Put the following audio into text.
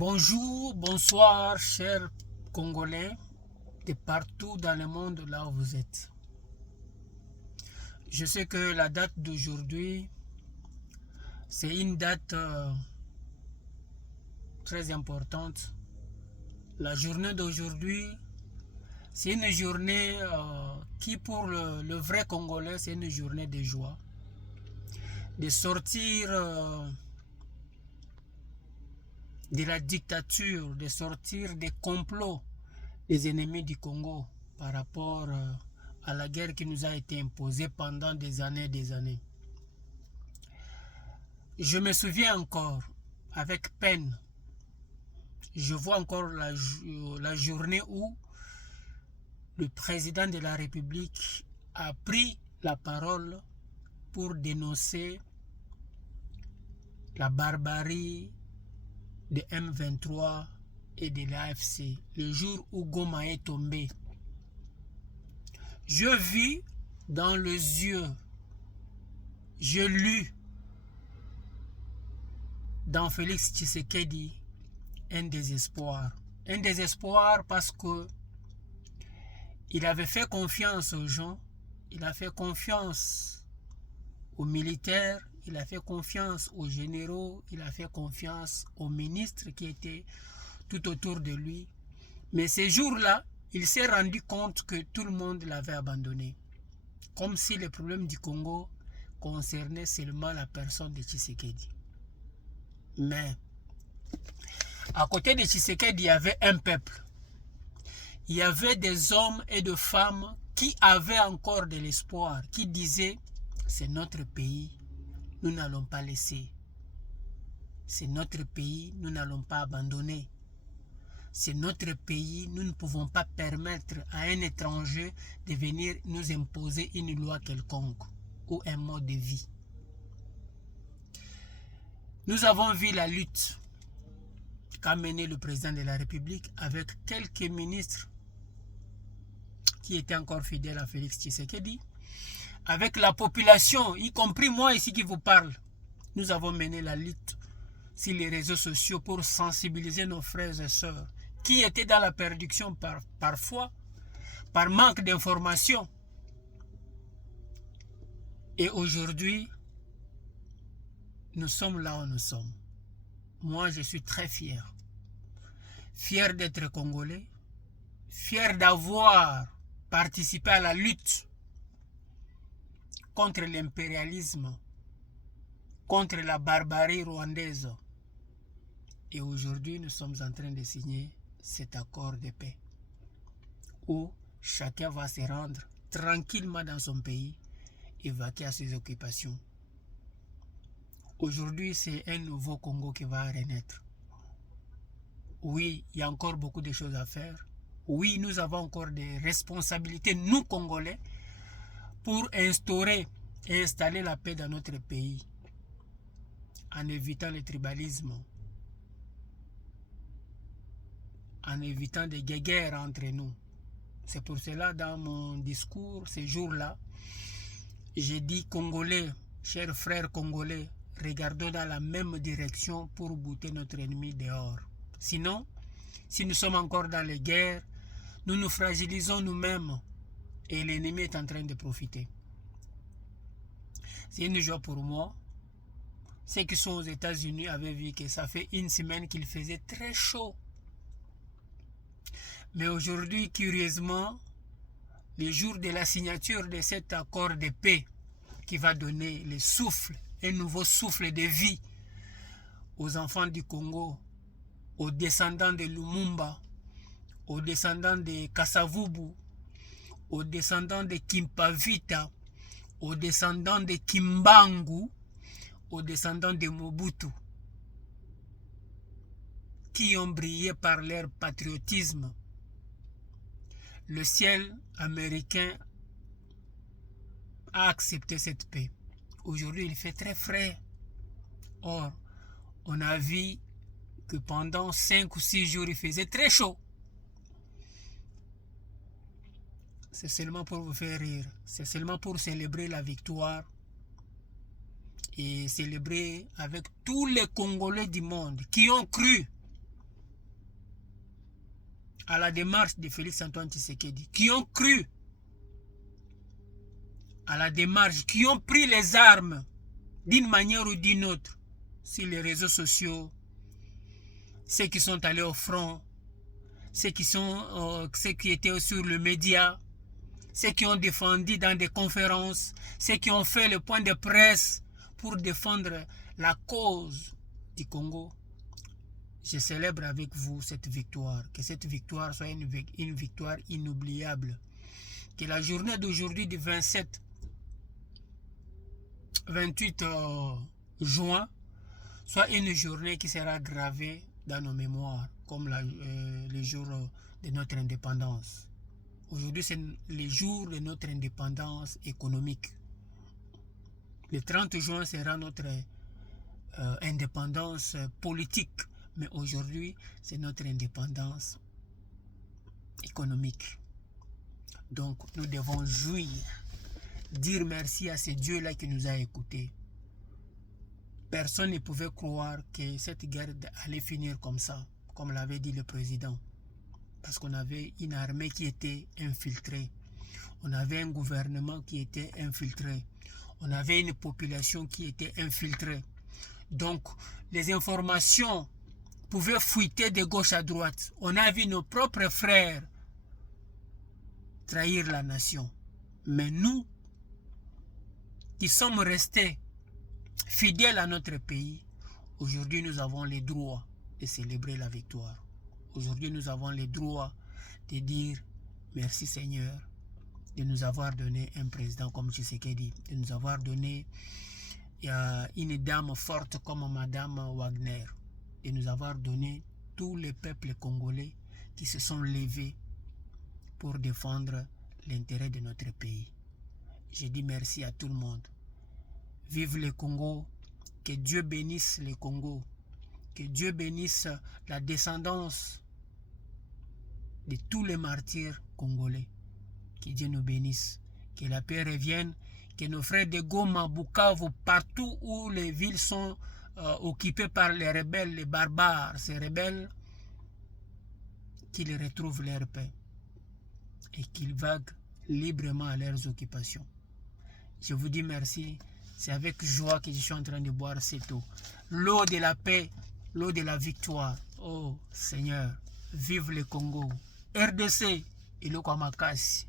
Bonjour, bonsoir, chers Congolais de partout dans le monde là où vous êtes. Je sais que la date d'aujourd'hui, c'est une date très importante. La journée d'aujourd'hui, c'est une journée qui pour le vrai Congolais, c'est une journée de joie. De sortir de la dictature, de sortir des complots des ennemis du Congo par rapport à la guerre qui nous a été imposée pendant des années et des années. Je me souviens encore, avec peine, je vois encore la journée où le président de la République a pris la parole pour dénoncer la barbarie de M23 et de l'AFC, le jour où Goma est tombé. Je vis dans les yeux, je lus dans Félix Tshisekedi un désespoir. Un désespoir parce que il avait fait confiance aux gens, il a fait confiance aux militaires, il a fait confiance aux généraux, il a fait confiance aux ministres qui étaient tout autour de lui. Mais ces jours-là, il s'est rendu compte que tout le monde l'avait abandonné. Comme si le problème du Congo concernait seulement la personne de Tshisekedi. Mais à côté de Tshisekedi, il y avait un peuple. Il y avait des hommes et des femmes qui avaient encore de l'espoir, qui disaient, c'est notre pays, nous n'allons pas laisser. C'est notre pays, nous n'allons pas abandonner. C'est notre pays, nous ne pouvons pas permettre à un étranger de venir nous imposer une loi quelconque ou un mode de vie. Nous avons vu la lutte qu'a menée le président de la République avec quelques ministres qui étaient encore fidèles à Félix Tshisekedi, avec la population, y compris moi ici qui vous parle. Nous avons mené la lutte sur les réseaux sociaux pour sensibiliser nos frères et sœurs qui étaient dans la perdition parfois, par manque d'informations. Et aujourd'hui, nous sommes là où nous sommes. Moi, je suis très fier. Fier d'être Congolais, fier d'avoir participé à la lutte contre l'impérialisme, contre la barbarie rwandaise. Et aujourd'hui, nous sommes en train de signer cet accord de paix où chacun va se rendre tranquillement dans son pays et vaquer à ses occupations. Aujourd'hui, c'est un nouveau Congo qui va renaître. Oui, il y a encore beaucoup de choses à faire. Oui, nous avons encore des responsabilités, nous Congolais, pour instaurer et installer la paix dans notre pays, en évitant le tribalisme, en évitant des guerres entre nous. C'est pour cela, dans mon discours, ces jours-là, j'ai dit Congolais, chers frères Congolais, regardons dans la même direction pour bouter notre ennemi dehors. Sinon, si nous sommes encore dans les guerres, nous nous fragilisons nous-mêmes et l'ennemi est en train de profiter. C'est une joie pour moi. Ceux qui sont aux États-Unis avaient vu que ça fait une semaine qu'il faisait très chaud. Mais aujourd'hui, curieusement, le jour de la signature de cet accord de paix qui va donner le souffle, un nouveau souffle de vie aux enfants du Congo, aux descendants de Lumumba, aux descendants de Kasavubu, aux descendants de Kimpavita, aux descendants de Kimbangu, aux descendants de Mobutu, qui ont brillé par leur patriotisme. Le ciel américain a accepté cette paix. Aujourd'hui, il fait très frais. Or, on a vu que pendant 5 ou 6 jours, il faisait très chaud. C'est seulement pour vous faire rire. C'est seulement pour célébrer la victoire et célébrer avec tous les Congolais du monde qui ont cru à la démarche de Félix Antoine Tshisekedi, qui ont cru à la démarche, qui ont pris les armes d'une manière ou d'une autre sur les réseaux sociaux, ceux qui sont allés au front, ceux qui étaient sur le média, ceux qui ont défendu dans des conférences, ceux qui ont fait le point de presse pour défendre la cause du Congo. Je célèbre avec vous cette victoire, que cette victoire soit une victoire inoubliable. Que la journée d'aujourd'hui du 28 juin soit une journée qui sera gravée dans nos mémoires, comme le jour de notre indépendance. Aujourd'hui, c'est le jour de notre indépendance économique. Le 30 juin sera notre indépendance politique. Mais aujourd'hui, c'est notre indépendance économique. Donc, nous devons jouir, dire merci à ce Dieu-là qui nous a écoutés. Personne ne pouvait croire que cette guerre allait finir comme ça, comme l'avait dit le président. Parce qu'on avait une armée qui était infiltrée. On avait un gouvernement qui était infiltré. On avait une population qui était infiltrée. Donc, les informations pouvaient fuiter de gauche à droite. On a vu nos propres frères trahir la nation. Mais nous, qui sommes restés fidèles à notre pays, aujourd'hui nous avons le droit de célébrer la victoire. Aujourd'hui nous avons le droit de dire merci Seigneur de nous avoir donné un président comme Tshisekedi, de nous avoir donné une dame forte comme Madame Wagner, de nous avoir donné tous les peuples congolais qui se sont levés pour défendre l'intérêt de notre pays. Je dis merci à tout le monde. Vive le Congo, que Dieu bénisse le Congo, que Dieu bénisse la descendance de tous les martyrs congolais. Que Dieu nous bénisse, que la paix revienne, que nos frères de Goma, Bukavu, partout où les villes sont occupées par les rebelles, les barbares, ces rebelles, qu'ils retrouvent leur paix et qu'ils vaguent librement à leurs occupations. Je vous dis merci. C'est avec joie que je suis en train de boire cette eau. L'eau de la paix, l'eau de la victoire. Oh Seigneur, vive le Congo. RDC et le Kwamakasi.